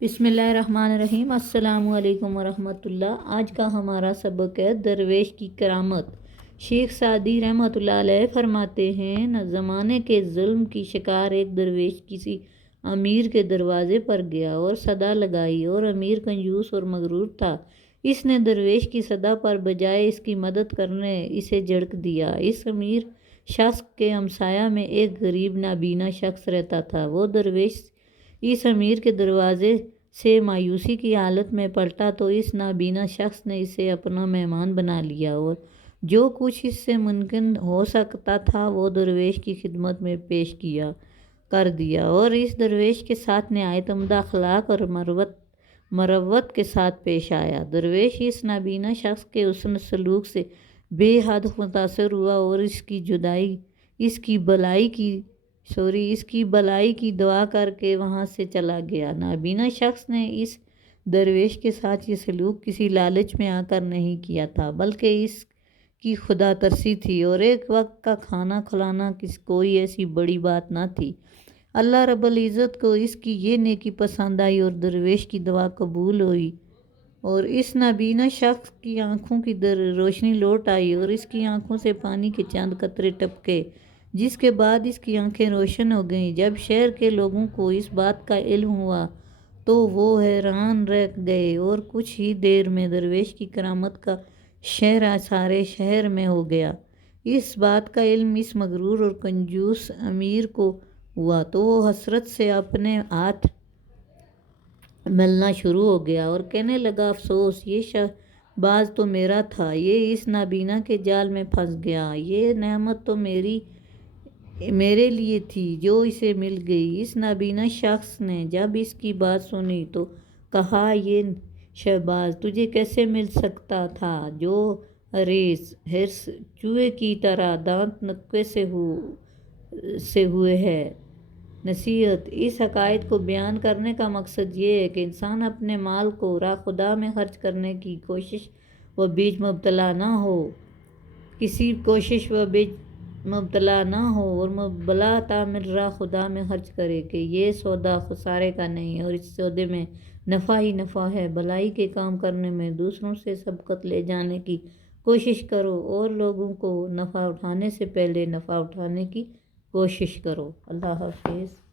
بسم اللہ الرحمن الرحیم۔ السلام علیکم ورحمۃ اللہ۔ آج کا ہمارا سبق ہے درویش کی کرامت۔ شیخ سعدی رحمۃ اللہ علیہ فرماتے ہیں، نہ زمانے کے ظلم کی شکار ایک درویش کسی امیر کے دروازے پر گیا اور صدا لگائی، اور امیر کنجوس اور مغرور تھا۔ اس نے درویش کی صدا پر بجائے اس کی مدد کرنے اسے جھڑک دیا۔ اس امیر شخص کے ہمسایہ میں ایک غریب نابینا شخص رہتا تھا۔ وہ درویش اس امیر کے دروازے سے مایوسی کی حالت میں پلٹا تو اس نابینا شخص نے اسے اپنا مہمان بنا لیا، اور جو کچھ اس سے ممکن ہو سکتا تھا وہ درویش کی خدمت میں پیش کر دیا، اور اس درویش کے ساتھ نہایت عمدہ اخلاق اور مروت کے ساتھ پیش آیا۔ درویش اس نابینا شخص کے حسن سلوک سے بے حد متاثر ہوا اور اس کی بلائی کی دعا کر کے وہاں سے چلا گیا۔ نابینا شخص نے اس درویش کے ساتھ یہ سلوک کسی لالچ میں آ کر نہیں کیا تھا، بلکہ اس کی خدا ترسی تھی، اور ایک وقت کا کھانا کھلانا کوئی ایسی بڑی بات نہ تھی۔ اللہ رب العزت کو اس کی یہ نیکی پسند آئی اور درویش کی دعا قبول ہوئی، اور اس نابینا شخص کی آنکھوں کی روشنی لوٹ آئی، اور اس کی آنکھوں سے پانی کے چند قطرے ٹپکے، جس کے بعد اس کی آنکھیں روشن ہو گئیں۔ جب شہر کے لوگوں کو اس بات کا علم ہوا تو وہ حیران رہ گئے، اور کچھ ہی دیر میں درویش کی کرامت کا شہرہ سارے شہر میں ہو گیا۔ اس بات کا علم اس مغرور اور کنجوس امیر کو ہوا تو وہ حسرت سے اپنے ہاتھ ملنا شروع ہو گیا اور کہنے لگا، افسوس، یہ شہباز تو میرا تھا، یہ اس نابینا کے جال میں پھنس گیا۔ یہ نعمت تو میرے لیے تھی جو اسے مل گئی۔ اس نابینا شخص نے جب اس کی بات سنی تو کہا، یہ شہباز تجھے کیسے مل سکتا تھا جو ہرس چوہے کی طرح دانت نکے سے ہوئے ہے۔ نصیحت: اس حقائق کو بیان کرنے کا مقصد یہ ہے کہ انسان اپنے مال کو راہ خدا میں خرچ کرنے کی کوشش و بیچ مبتلا نہ ہو اور بلا تعمل راہ خدا میں خرچ کرے، کہ یہ سودا خسارے کا نہیں اور اس سودے میں نفع ہی نفع ہے۔ بھلائی کے کام کرنے میں دوسروں سے سبقت لے جانے کی کوشش کرو، اور لوگوں کو نفع اٹھانے سے پہلے نفع اٹھانے کی کوشش کرو۔ اللہ حافظ۔